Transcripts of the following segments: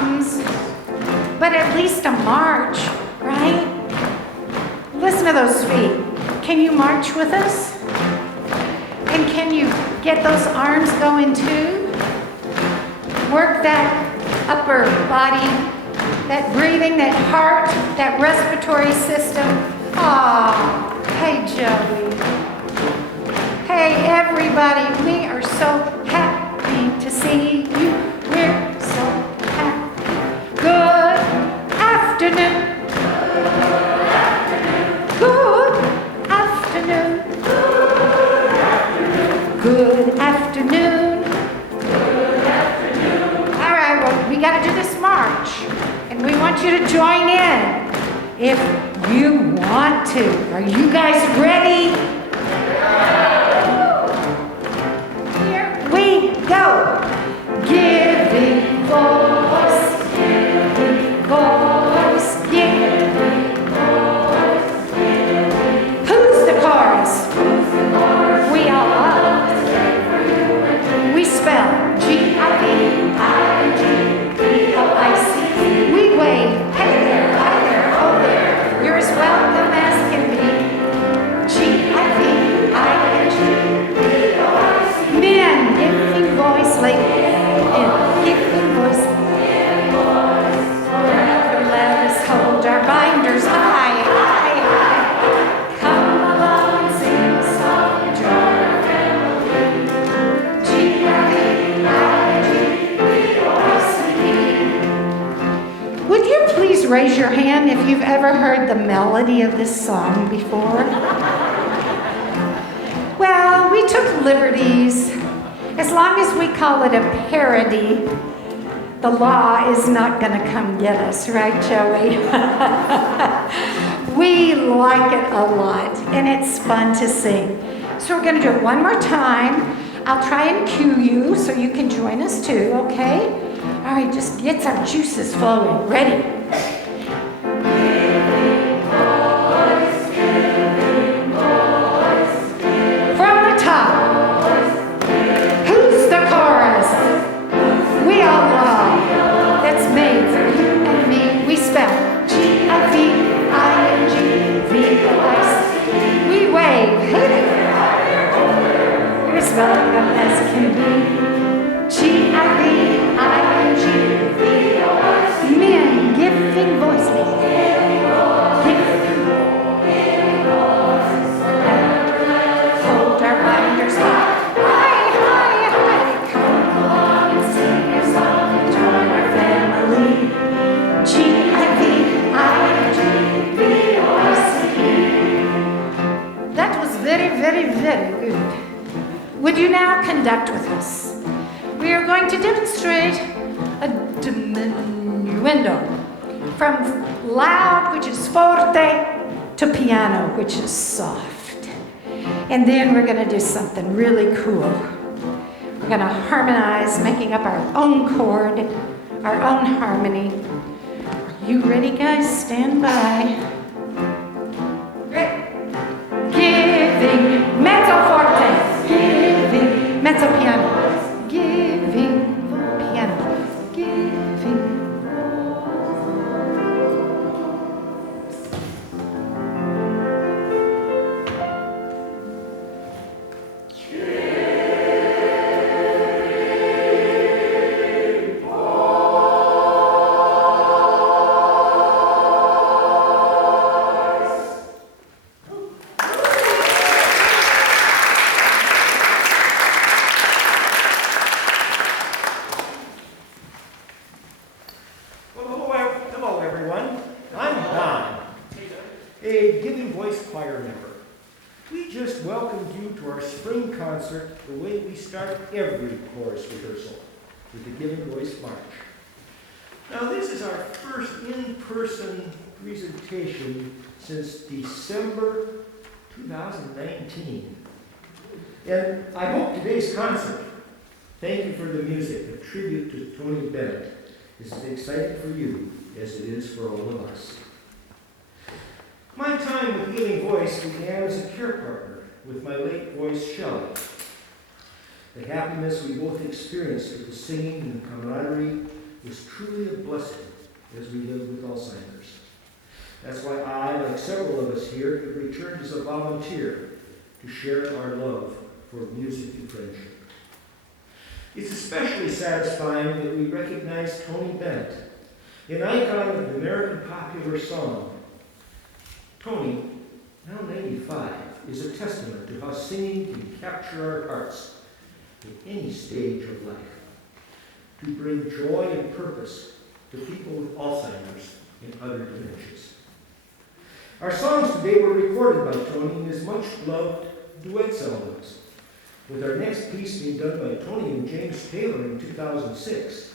drums, but at least a march, right? Listen to those feet. Can you march with us? And can you get those arms going too? Work that upper body, that breathing, that heart, that respiratory system. Ah, hey Joey. Hey everybody, we are so happy to see you. We're so happy. Good afternoon. Good afternoon. Good afternoon. Good afternoon. All right, well, we got to do this march, and we want you to join in if you want to. Are you guys ready? Here we go. Giving voice, giving voice, giving voice, giving. Who's the chorus? We all are. We spell G-I-V-I-N-G-V-O-I-C. We wave, hey there, oh there. You're as welcome as can be. G-I-V-I-N-G-V-O-I-C. Men, giving voice, ladies, giving voice. Forever let us hold our binders high, high, high. Come along and sing a song, join our family. G-I-V-I-N-G-V-O-I-C. Would you please raise your hand if you've ever heard the melody of this song before? Well, we took liberties. As long as we call it a parody, the law is not going to come get us, right, Joey? We like it a lot, and it's fun to sing. So we're going to do it one more time. I'll try and cue you so you can join us too, okay? All right, just get our juices flowing. Ready? From the top. Who's the chorus? We all love. That's made for you and me. We spell G-I-V-I-N-G-V-O-I-C. We wave. You're as welcome as can be. G-I-V-I-N-G-V-O-I-C. Men, giving voice. Hold our binders high. High, high, high. Come along and sing your song. Join our family. G-I-V-I-N-G-V-O-I-C. That was very, very, very good. Would you now conduct with us? We are going to demonstrate a diminuendo from loud, which is forte, to piano, which is soft. And then we're going to do something really cool. We're going to harmonize, making up our own chord, our own harmony. Are you ready, guys? Stand by. Ready? Giving mezzo forte, giving mezzo piano. Giving piano, giving. The way we start every chorus rehearsal with the Giving Voice March. Now this is our first in-person presentation since December 2019. And I hope today's concert, Thank You for the Music, a tribute to Tony Bennett, is as exciting for you as it is for all of us. My time with Giving Voice began as a care partner with my late voice, Shelley. The happiness we both experienced with the singing and camaraderie is truly a blessing as we live with Alzheimer's. That's why I, like several of us here, have returned as a volunteer to share our love for music and friendship. It's especially satisfying that we recognize Tony Bennett, an icon of the American popular song. Tony, now 95, is a testament to how singing can capture our hearts at any stage of life, to bring joy and purpose to people with Alzheimer's and other dementias. Our songs today were recorded by Tony in his much-loved duet albums, with our next piece being done by Tony and James Taylor in 2006.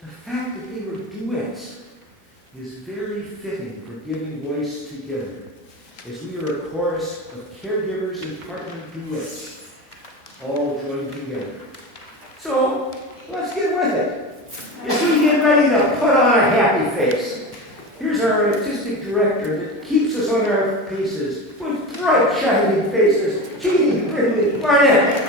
The fact that they were duets is very fitting for giving voice together, as we are a chorus of caregivers and partner duets, all joined together. So, let's get with it. As we get ready to put on a happy face, here's our artistic director that keeps us on our paces with bright, shining faces, Jeannie Ridley Barnett.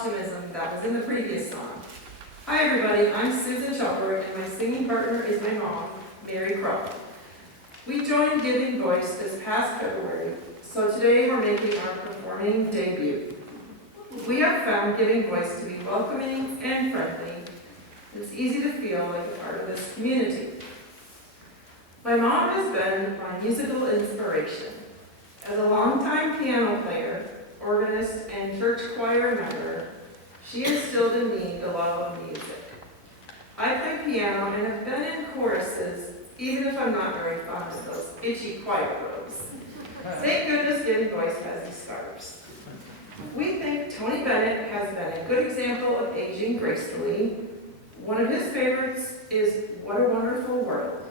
optimism that was in the previous song. Hi everybody, I'm Susan Chopper and my singing partner is my mom, Mary Crow. We joined Giving Voice this past February, so today we're making our performing debut. We have found Giving Voice to be welcoming and friendly. It's easy to feel like a part of this community. My mom has been my musical inspiration. As a longtime piano player, organist, and church choir member, she instilled in me the love of music. I play piano and have been in choruses, even if I'm not very fond of those itchy choir robes. Thank goodness Giving Voice has these scarves. We think Tony Bennett has been a good example of aging gracefully. One of his favorites is What a Wonderful World.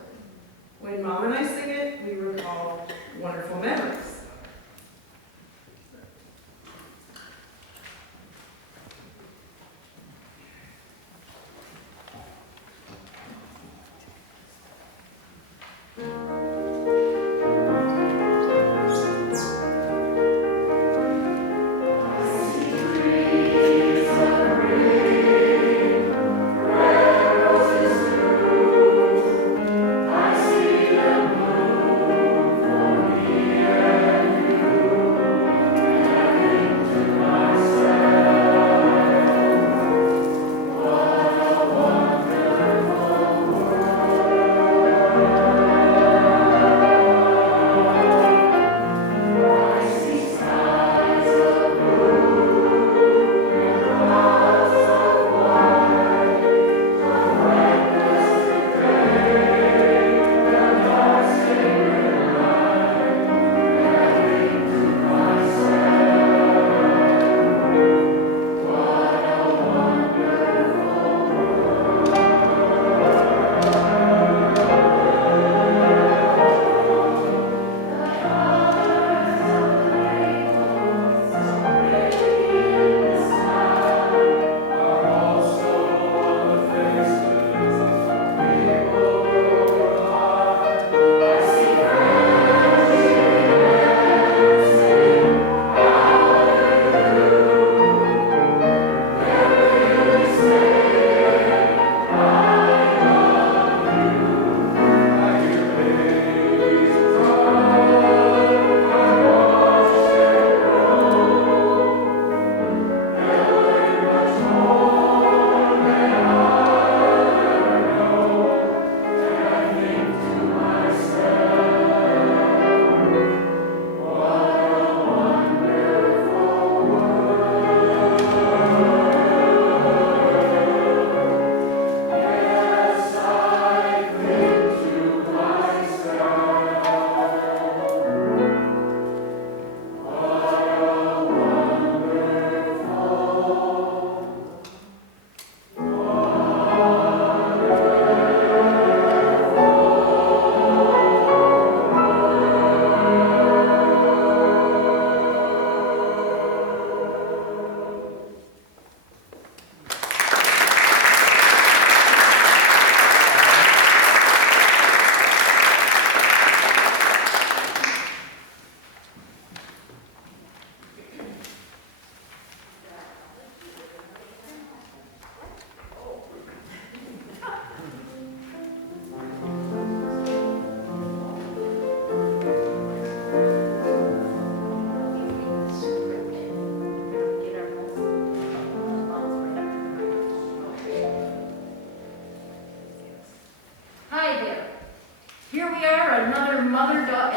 When Mom and I sing it, we recall wonderful memories.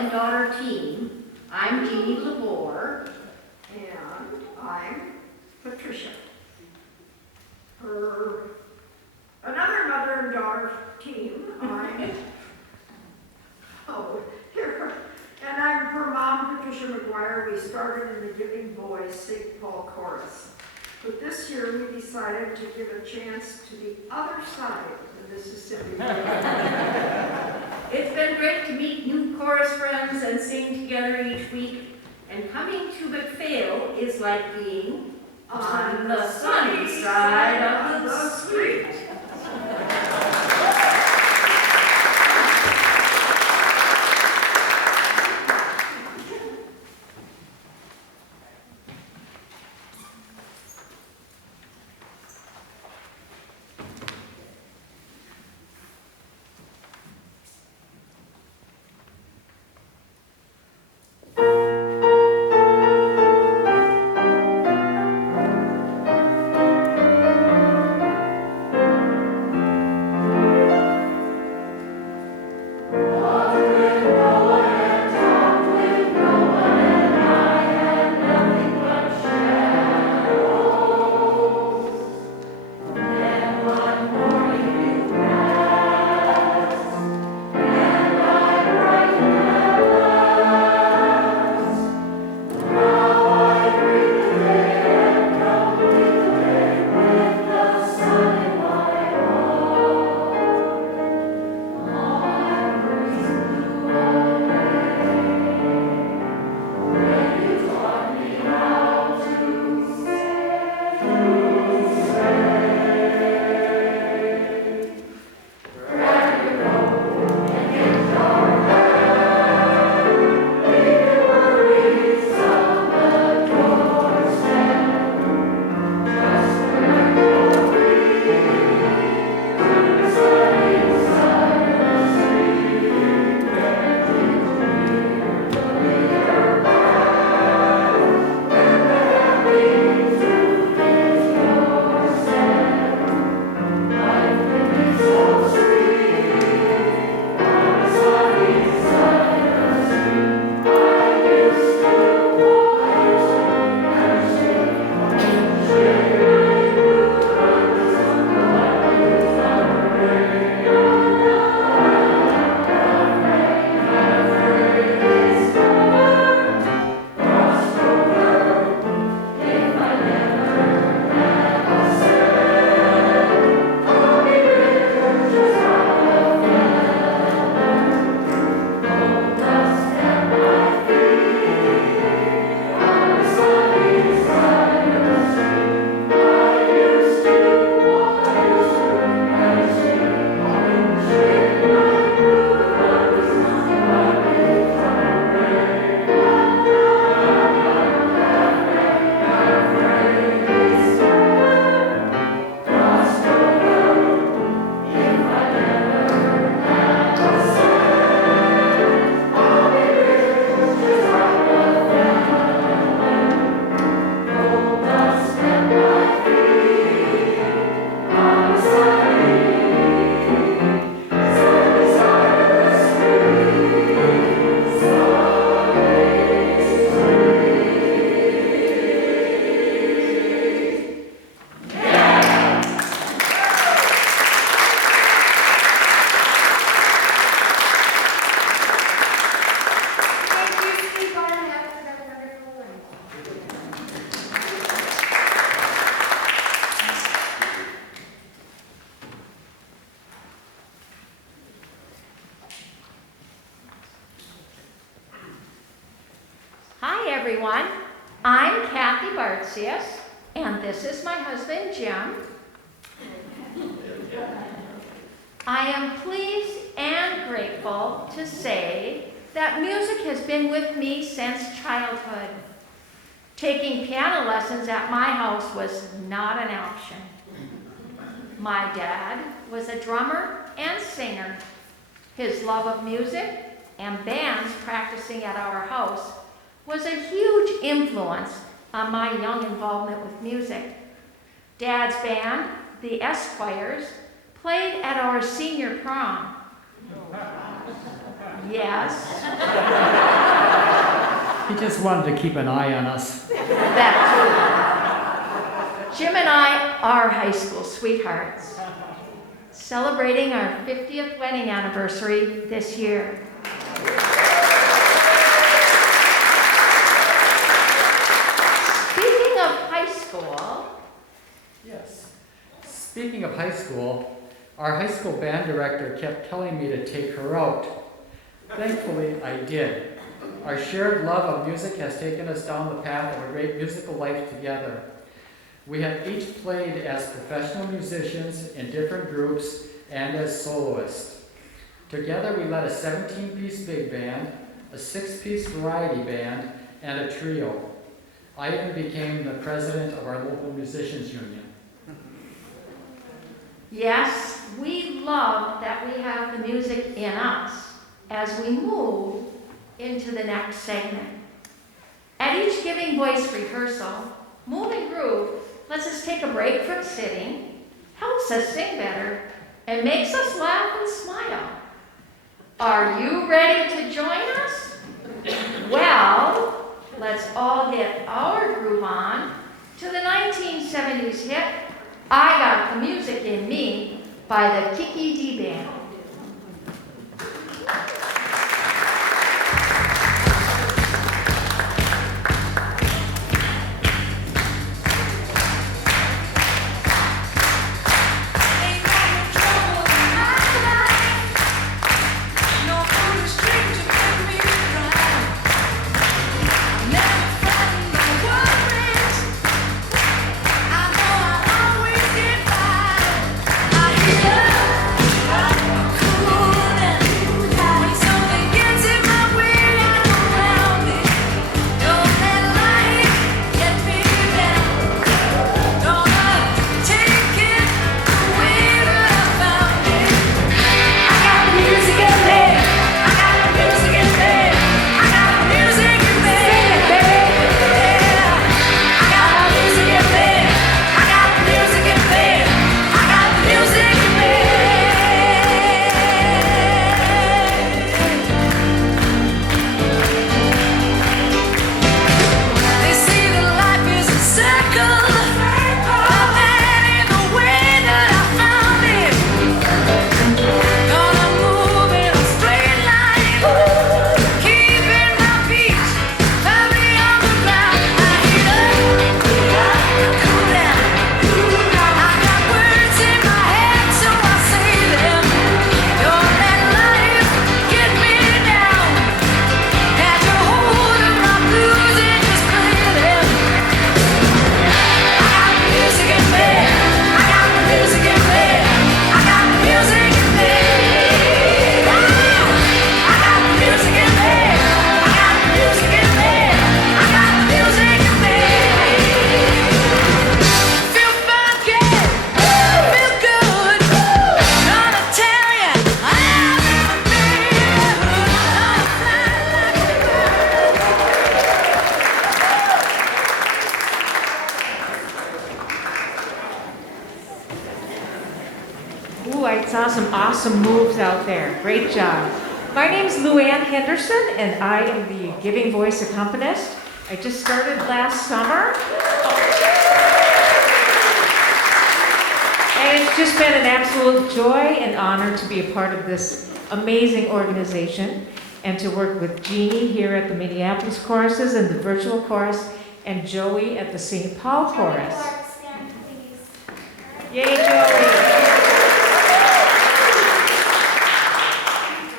and daughter team. I'm Jeannie Labor. And I'm Patricia. For another mother and daughter team, I'm her mom, Patricia McGuire. We started in the Giving Voice St. Paul Chorus. But this year we decided to give a chance to the other side of the Mississippi River. It's been great to meet new chorus friends and sing together each week. And coming to McPhail is like being on the sunny side of the street. everyone. I'm Kathy Bartsius, and this is my husband, Jim. I am pleased and grateful to say that music has been with me since childhood. Taking piano lessons at my house was not an option. My dad was a drummer and singer. His love of music and bands practicing at our house was a huge influence on my young involvement with music. Dad's band, the Esquires, played at our senior prom. Yes, He just wanted to keep an eye on us. that too. Jim and I are high school sweethearts, celebrating our 50th wedding anniversary this year. Speaking of high school, Yes. Speaking of high school, our high school band director kept telling me to take her out. Thankfully, I did. Our shared love of music has taken us down the path of a great musical life together. We have each played as professional musicians in different groups and as soloists. Together we led a 17-piece big band, a 6-piece variety band, and a trio. I even became the president of our local musicians union. yes, we love that we have the music in us as we move into the next segment. At each Giving Voice rehearsal, Move and Groove lets us take a break from sitting, helps us sing better, and makes us laugh and smile. Are you ready to join us? Well, let's all get our groove on to the 1970s hit, I Got the Music in Me by the Kiki D Band. Ain't got no trouble in my life, no foolish dream to make me cry. Never frightened, no worries. I know I'll always get by. I hear cooling when something gets in my way. I go round it. Don't let life get me down. Don't take it the way that I found it. I got the music in me. I got the music in me. I got the music in me. I got the music in me. I got the music in me. I got the music in me. They say that life is a circle, and in the way that I found it, gonna move in a straight line, keeping my feet firmly on the ground. I hear cool down. I got words in my head, so I say them. Don't let life get me down. Catch a hold of my blues and just play them. I got the music in me. I got the music in me. I got the music in me. I got the music in me. I got the music in me. I got the music in me. Feel funky, feel good. Gonna tell ya, I'm in the neighborhood. Gonna fly like a bird. Ooh, I saw some awesome moves out there. Great job. My name's Luann Henderson, and I am the Giving Voice accompanist. I just started last summer. And it's just been an absolute joy and honor to be a part of this amazing organization and to work with Jeannie here at the Minneapolis choruses and the virtual chorus, and Joey at the St. Paul chorus. Yay, Joey!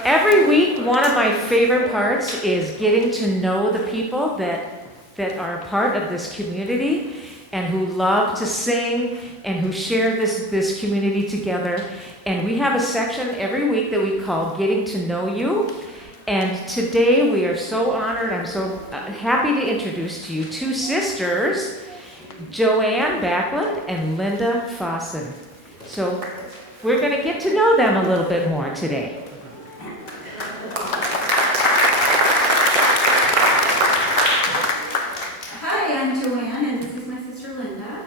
Every week, one of my favorite parts is getting to know the people that that are a part of this community and who love to sing and who share this community together. And we have a section every week that we call Getting to Know You. And today we are so honored, I'm so happy to introduce to you two sisters, Joanne Backlund and Linda Fossen. So we're going to get to know them a little bit more today. Hi, I'm Joanne, and this is my sister Linda.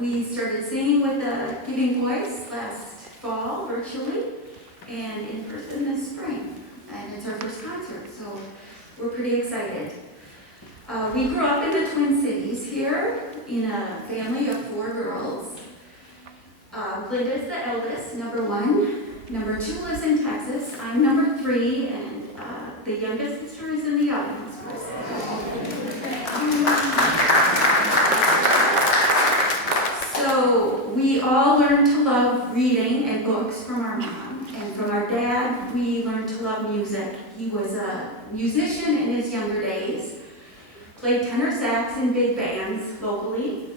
We started singing with the Giving Voice last fall virtually and in person this spring. And it's our first concert, so we're pretty excited. We grew up in the Twin Cities here in a family of 4 girls. Linda's the eldest, number 1. Number 2 lives in Texas. I'm number 3, and the youngest sister is in the audience. So we all learned to love reading and books from our mom. And from our dad, we learned to love music. He was a musician in his younger days, played tenor sax in big bands locally.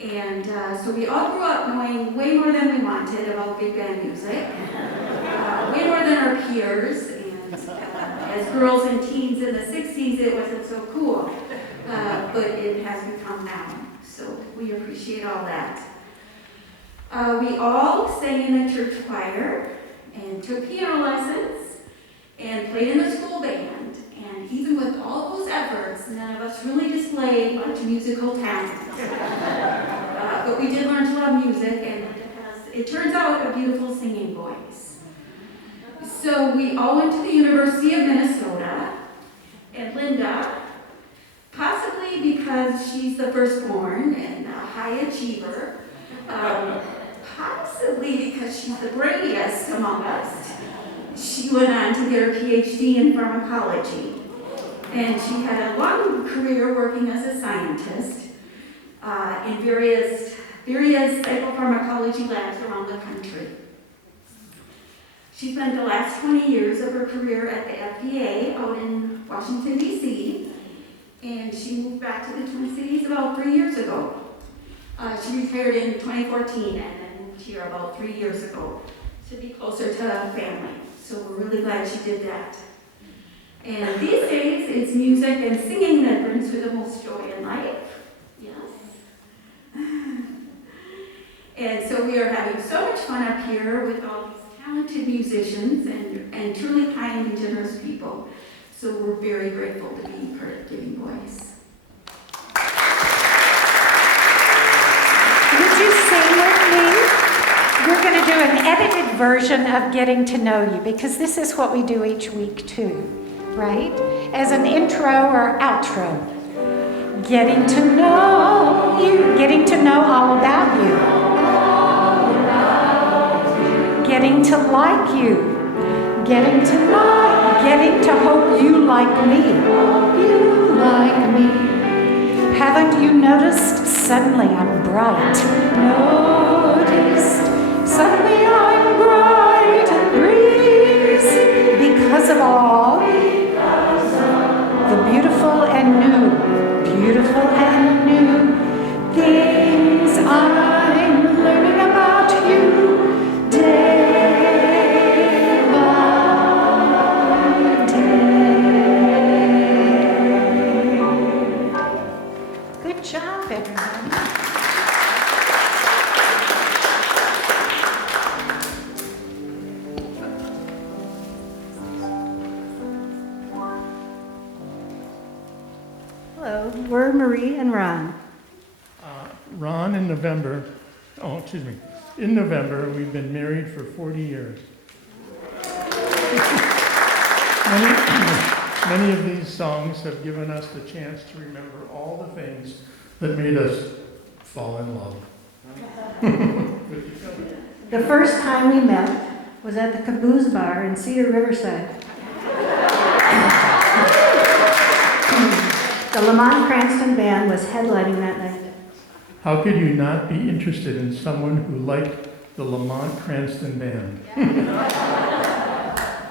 And so we all grew up knowing way more than we wanted about big band music, way more than our peers. And as girls and teens in the 60s, it wasn't so cool, but it has become now. So we appreciate all that. We all sang in the church choir and took piano lessons and played in the school band. And even with all those efforts, none of us really displayed much musical talent. But we did learn to love music, and it turns out a beautiful singing voice. So we all went to the University of Minnesota, and Linda, possibly because she's the firstborn and a high achiever, possibly because she's the brainiest among us, she went on to get her PhD in pharmacology. And she had a long career working as a scientist in various psychopharmacology labs around the country. She spent the last 20 years of her career at the FDA out in Washington, D.C., and she moved back to the Twin Cities about 3 years ago. She retired in 2014 and then moved here about 3 years ago to be closer to family. So we're really glad she did that. And these days, it's music and singing that brings her the most joy in life. Yes. And so we are having so much fun up here with all these talented musicians and truly kind and generous people. So we're very grateful to be part of Giving Voice. Would you sing with me? We're going to do an edited version of Getting to Know You, because this is what we do each week too, right? As an intro or outro. Getting to know you, getting to know all about you. Getting to like you. Getting to hope you like me. You like me. Haven't you noticed? Suddenly I'm bright. Noticed? Suddenly I'm bright and breezy because of all the beautiful and new things I'm learning about you day by day. Good job, everyone. Hello, we're Marie and Ron. Ron, in November, in November, we've been married for 40 years. Many of these songs have given us the chance to remember all the things that made us fall in love. The first time we met was at the Caboose Bar in Cedar Riverside. The Lamont Cranston Band was headlining that night. How could you not be interested in someone who liked the Lamont Cranston Band?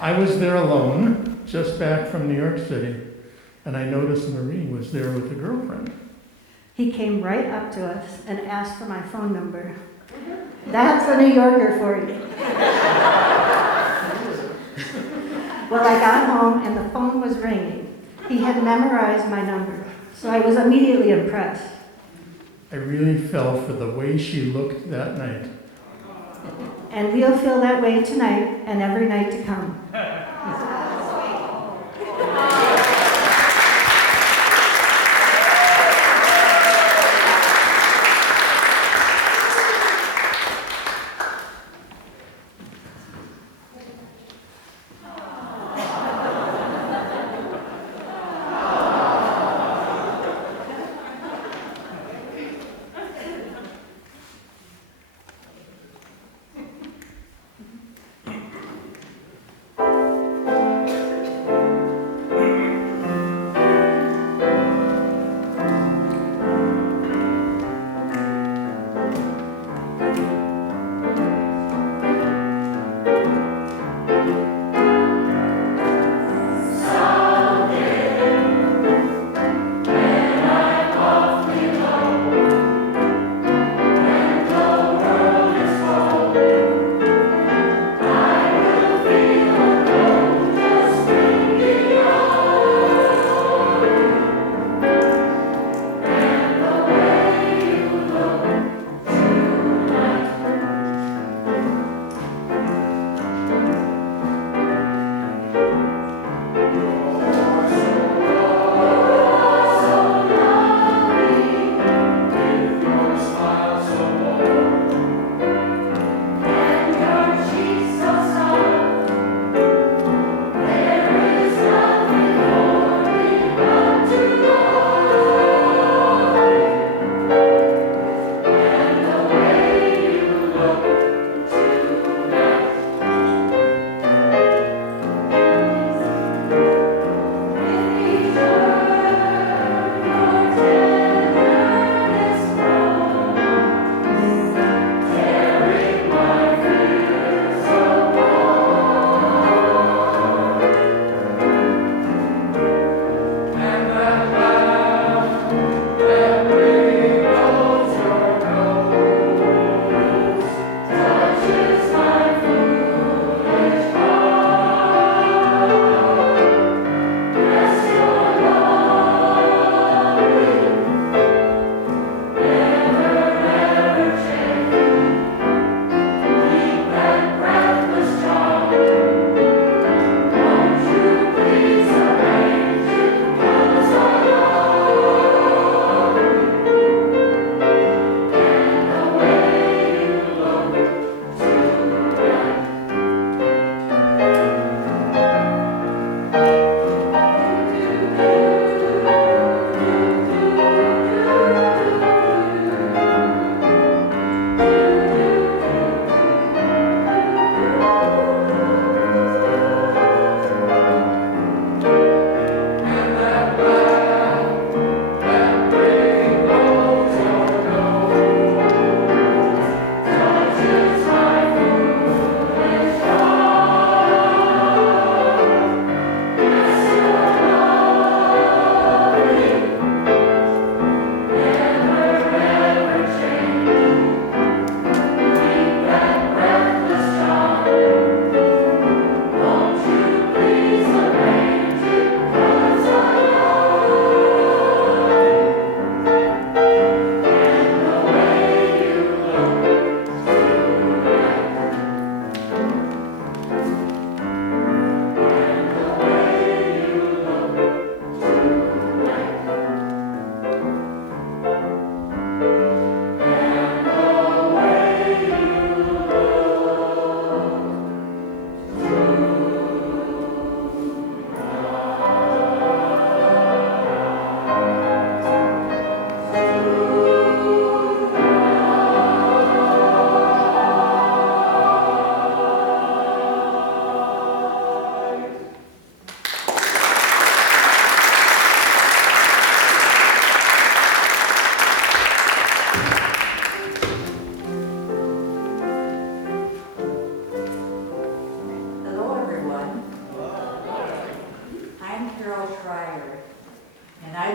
I was there alone, just back from New York City. and I noticed Marie was there with a girlfriend. He came right up to us and asked for my phone number. That's a New Yorker for you. Well, I got home and the phone was ringing. He had memorized my number, so I was immediately impressed. I really fell for the way she looked that night. And we'll feel that way tonight and every night to come.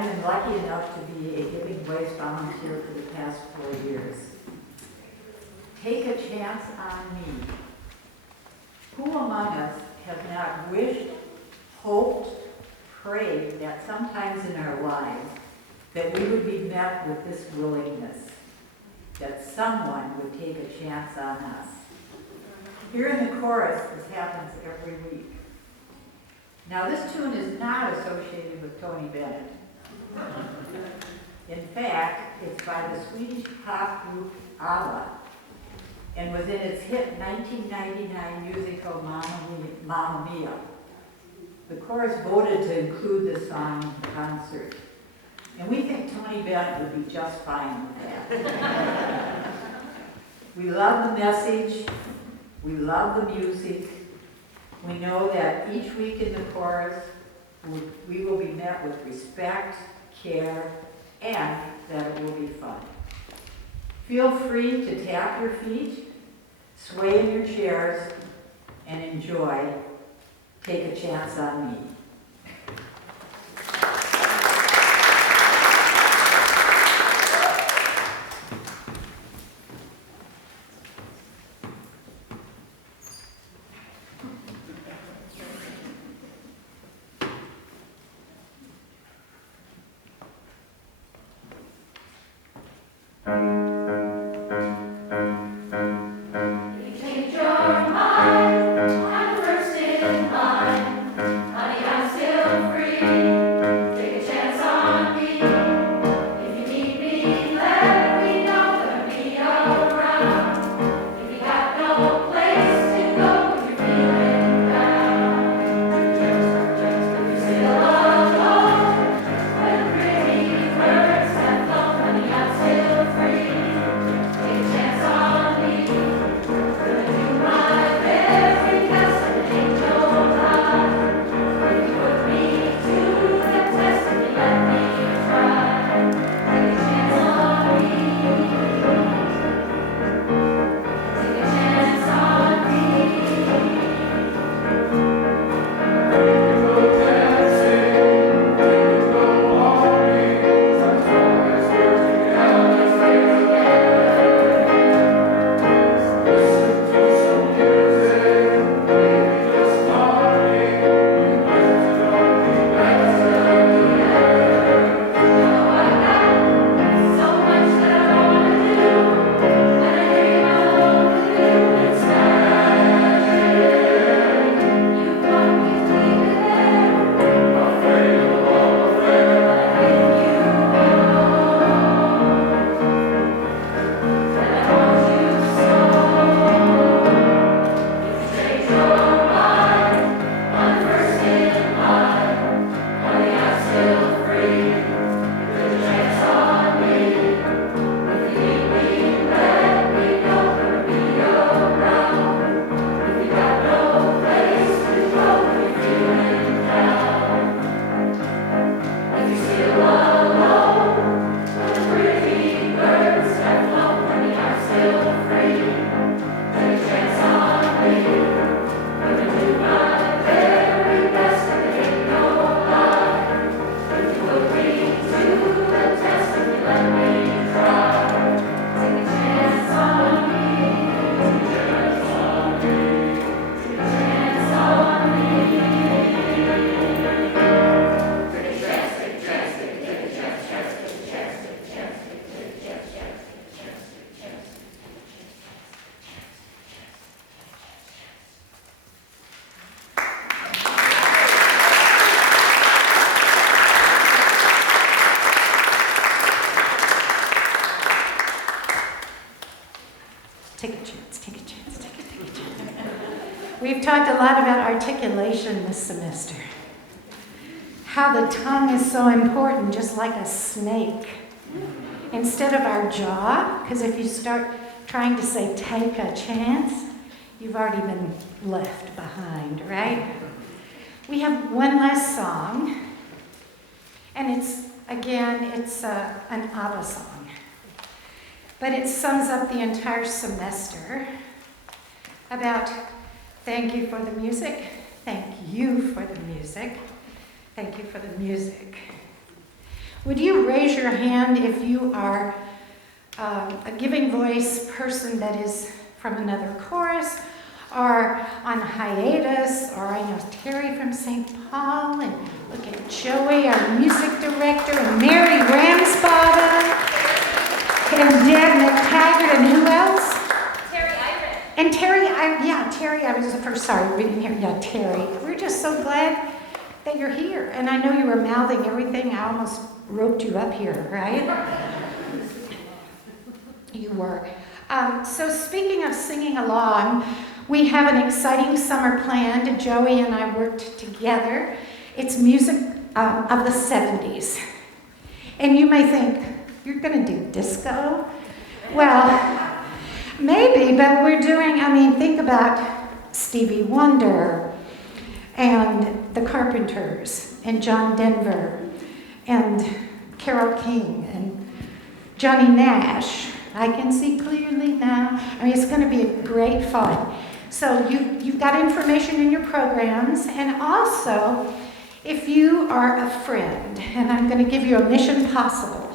I've been lucky enough to be a Giving Voice volunteer for the past 4 years. Take a chance on me. Who among us has not wished, hoped, prayed that sometimes in our lives that we would be met with this willingness, that someone would take a chance on us? Here in the chorus, this happens every week. Now, this tune is not associated with Tony Bennett. In fact, it's by the Swedish pop group ABBA, and was in its hit 1999 musical Mamma Mia. The chorus voted to include the song in the concert, and we think Tony Bennett would be just fine with that. We love the message, we love the music. We know that each week in the chorus, we will be met with respect, care, and that it will be fun. Feel free to tap your feet, sway in your chairs, and enjoy Take a Chance on Me. Take a chance, take a chance, take a chance. We've talked a lot about articulation this semester. How the tongue is so important, just like a snake. Instead of our jaw, because if you start trying to say take a chance, you've already been left behind, right? We have one last song, and it's an ABBA song. But it sums up the entire semester about thank you for the music, thank you for the music, thank you for the music. Would you raise your hand if you are a giving voice person that is from another chorus or on hiatus, or I know Terry from St. Paul, and look at Joey, our music director, and Mary Ramsbottom, and Deb McTaggart, and who else? And Terry, Terry, I was the first, sorry, we didn't hear, yeah, Terry. We're just so glad that you're here. And I know you were mouthing everything. I almost roped you up here, right? You were. So speaking of singing along, we have an exciting summer planned. Joey and I worked together. It's music of the 70s. And you may think, you're going to do disco? Well, maybe, but we're doing, think about Stevie Wonder and the Carpenters and John Denver and Carole King and Johnny Nash. I can see clearly now. It's going to be a great fun. So you've got information in your programs, and also if you are a friend, and I'm going to give you a mission possible.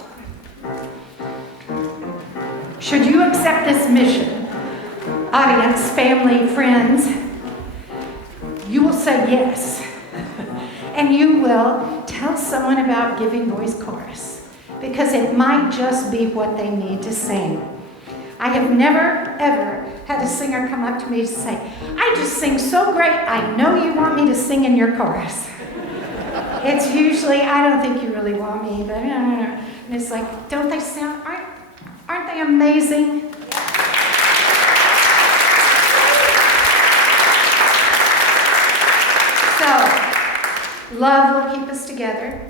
Should you accept this mission, audience, family, friends, you will say yes. And you will tell someone about Giving Voice Chorus, because it might just be what they need to sing. I have never, ever had a singer come up to me to say, I just sing so great, I know you want me to sing in your chorus. It's usually, I don't think you really want me, but and it's like, don't they sound, aren't they amazing? So, love will keep us together.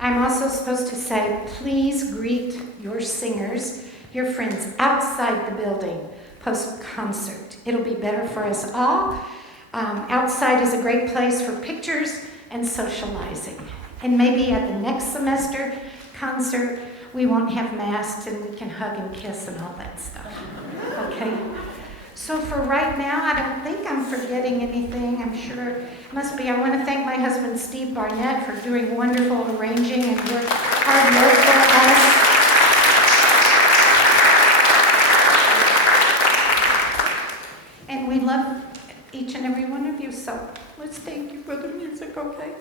I'm also supposed to say, please greet your singers, your friends outside the building post-concert. It'll be better for us all. Outside is a great place for pictures and socializing. And maybe at the next semester concert, we won't have masks and we can hug and kiss and all that stuff. Okay? So for right now, I don't think I'm forgetting anything. I'm sure it must be. I want to thank my husband, Steve Barnett, for doing wonderful arranging and hard work for us. And we love each and every one of you, so let's thank you for the music, okay?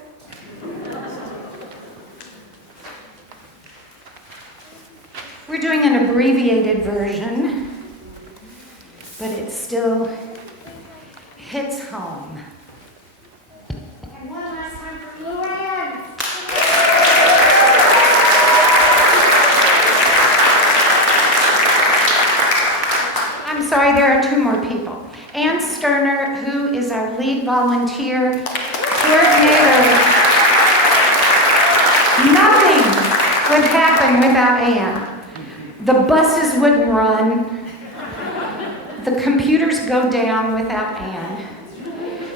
We're doing an abbreviated version, but it still hits home. And one last time for Luann. I'm sorry, there are two more people. Ann Sterner, who is our lead volunteer, coordinator. Nothing would happen without Ann. The buses wouldn't run. The computers go down without Ann.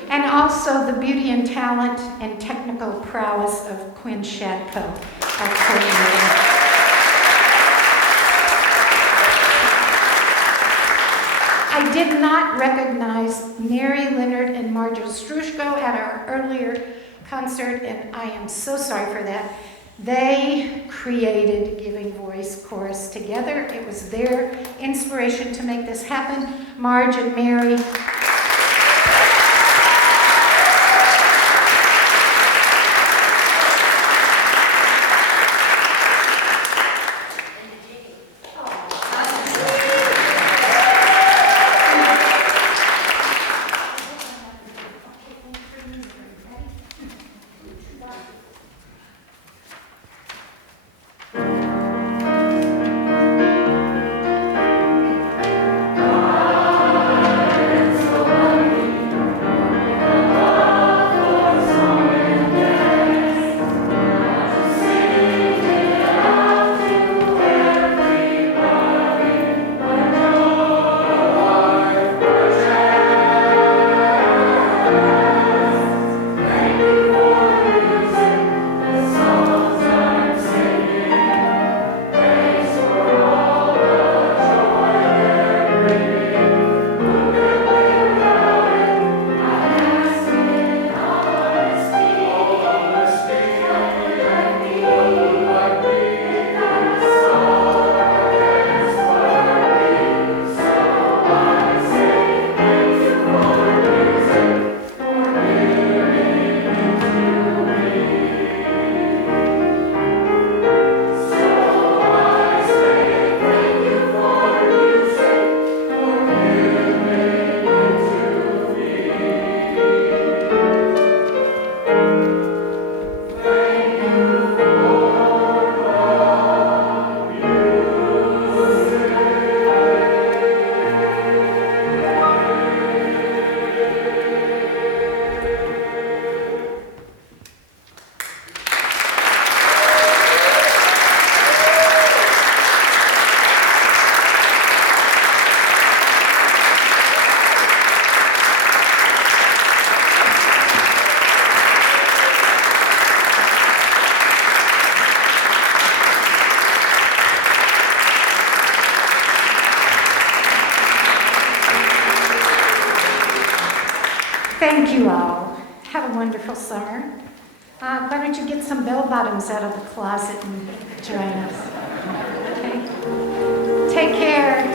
And also the beauty and talent and technical prowess of Quinn Shadko, our coordinator. I did not recognize Mary Leonard and Marjo Strushko at our earlier concert, and I am so sorry for that. They created Giving Voice Chorus together. It was their inspiration to make this happen. Marge and Mary. So Thank you all. Have a wonderful summer. Why don't you get some bell bottoms out of the closet and join us? Okay. Take care.